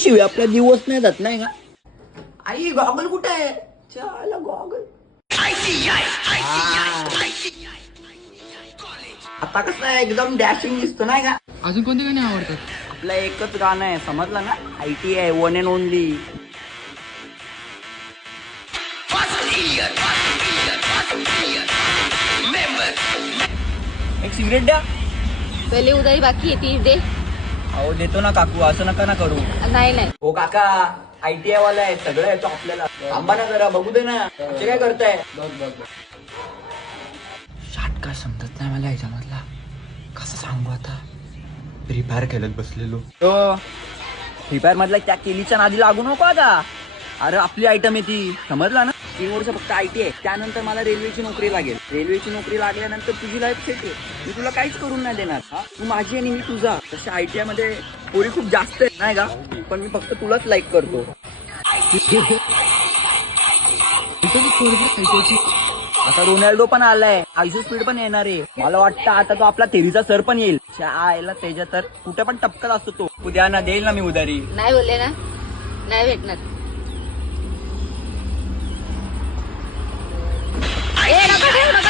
शिवाय आपला दिवस नाही जात नाही का. आई गॉगल कुठे आहे. चला गॉगल. आता कसं आहे एकदम डॅशिंग दिसतो नाही का. अजून कोणती गाणी आवडतात. आपलं एकच गाणं आहे समजलं ना. ITI one and only. एक सिगरेट द्या. पहिले उधारी बाकी आहे ती दे. अहो देतो ना काकू असं नका ना करू. नाही नाही हो काका ITI वाला आहे सगळं येतो आपल्याला. थांबा ना जरा बघू दे ना. असे काय करताय. शाट का समजत नाही मला ह्याच्यामधला. कसं सांगू आता. फ्री फायर खेळत बसलेलो. तो फ्री फायर मधला त्या केलीच्या नादी लागू नको आता. अरे आपली आयटम आहे ती समजला ना. 3 वर्ष फक्त ITI आहे. त्यानंतर मला रेल्वेची नोकरी लागेल. रेल्वेची नोकरी लागल्यानंतर तुझी लाईफ सेट आहे. मी तुला काहीच करून नाही देणार. हा तू माझी आणि मी तुझा. तसे ITI मध्ये पोरी खूप जास्त आहे नाही का. पण मी फक्त तुलाच लाईक करतो. आता रोनाल्डो पण आलाय. आयसो स्पीड पण येणार आहे. मला वाटतं आता तो आपला थेरीचा सर पण येईल. आयला त्याच्या तर कुठे पण टपकत असतो तो. उद्या ना देईल ना मी उधारी. नाही बोलले ना नाही भेटणार. ए, नका देऊ, नका